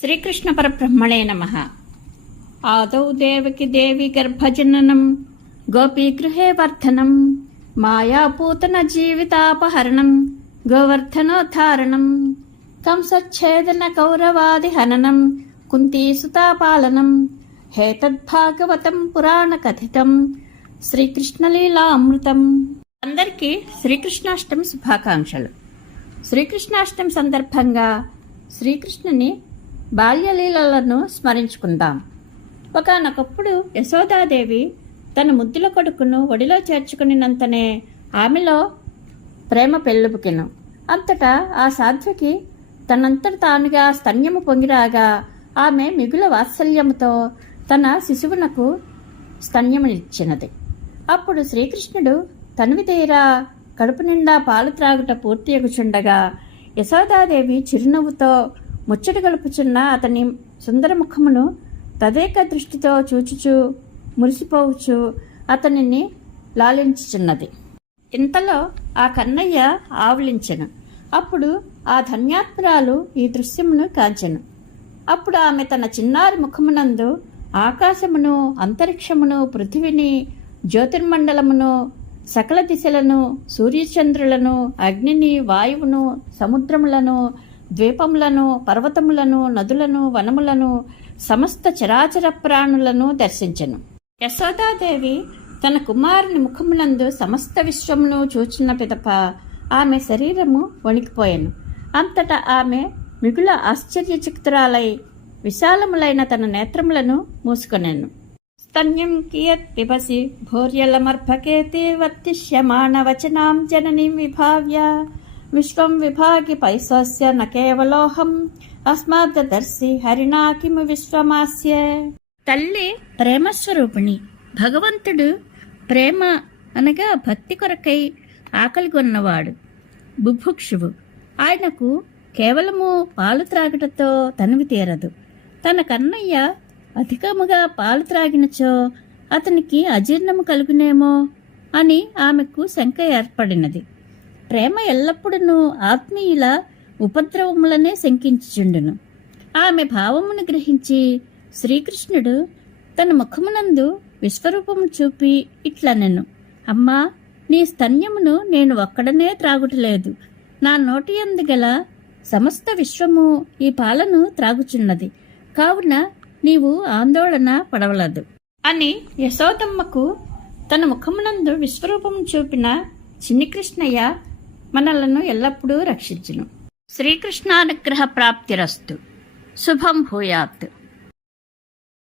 శ్రీకృష్ణ పరబ్రహ్మణే నమ. ఆదౌ దేవకి దేవి గర్భజననం గోపీగృహే వర్ధనం మాయాపూతన జీవితాపహరణం గోవర్ధనోద్ధారణం కంసచ్ఛేదన కౌరవాది హననం కుంతీసుతాపాలనం హేతద్భాగవతం పురాణ కథితం శ్రీకృష్ణలీలామృతం. అందరికీ శ్రీకృష్ణాష్టమి శుభాకాంక్షలు. శ్రీకృష్ణాష్టమి సందర్భంగా శ్రీకృష్ణుని బాల్యలీలలను స్మరించుకుందాం. ఒకనొకప్పుడు యశోదాదేవి తన ముద్దుల కొడుకును ఒడిలో చేర్చుకునినంతనే ఆమెలో ప్రేమ పెళ్ళుపుకెను అంతటా ఆ సాధ్వికి తనంతట తానుగా స్తన్యము పొంగిరాగా ఆమె మిగుల వాత్సల్యముతో తన శిశువునకు స్తన్యమునిచ్చినది. అప్పుడు శ్రీకృష్ణుడు తనవి తీరా కడుపు నిండా పాలు త్రాగుట పూర్తి ఎగుచుండగా యశోదాదేవి చిరునవ్వుతో ముచ్చట గలుపుచున్న అతని సుందర ముఖమును తదేక దృష్టితో చూచుచూ మురిసిపోవచ్చు అతనిని లాలించుచున్నది. ఇంతలో ఆ కన్నయ్య ఆవలించెను. అప్పుడు ఆ ధన్యాత్మరాలు ఈ దృశ్యమును కాంచెను. అప్పుడు ఆమె తన చిన్నారి ముఖమునందు ఆకాశమును అంతరిక్షమును పృథివిని జ్యోతిర్మండలమును సకల దిశలను సూర్యచంద్రులను అగ్నిని వాయువును సముద్రములను ద్వీపములను పర్వతములను నదులను వనములను సమస్త చరాచర ప్రాణులను దర్శించెను. యశోదాదేవి తన కుమారుని ముఖమునందు సమస్త విశ్వమును చూచిన పిదప ఆమె శరీరము వణికిపోయాను. అంతటా ఆమె మిగుల ఆశ్చర్యచక్తురాలై విశాలములైన తన నేత్రములను మూసుకొనాను. స్తన్యం కియత్ పిబసి భూర్యలమర్భకేతి వర్తిష్యమాణ వచనాం జననీం విభావ్య విశ్వం విభాగి పైశస్య న కేవలోహం అస్మాదర్శి హరిణా కిము విశ్వమాస్య తల్లి ప్రేమస్వరూపిణి భగవంతుడు ప్రేమ అనగా భక్తి కొరకై ఆకలి కొన్నవాడు బుభుక్షువు. ఆయనకు కేవలము పాలు త్రాగటతో తనివి తీరదు. తన కన్నయ్య అధికముగా పాలు త్రాగినచో అతనికి అజీర్ణము కలుగునేమో అని ఆమెకు శంక ఏర్పడినది. ప్రేమ ఎల్లప్పుడూ ఆత్మీయుల ఉపద్రవములనే శంకించుచుండును. ఆమె భావమును గ్రహించి శ్రీకృష్ణుడు తన ముఖమునందు విశ్వరూపము చూపి ఇట్లనెను అమ్మా నీ స్తన్యమును నేను ఒక్కడనే త్రాగుటలేదు. నా నోటి యందు గల సమస్త విశ్వము ఈ పాలను త్రాగుచున్నది. కావున నీవు ఆందోళన పడవలదు. అని యశోదమ్మకు తన ముఖమునందు విశ్వరూపం చూపిన చిన్ని కృష్ణయ్య మనలను ఎల్లప్పుడూ రక్షించును. శ్రీకృష్ణానుగ్రహ ప్రాప్తిరస్తు శుభం భూయాత్.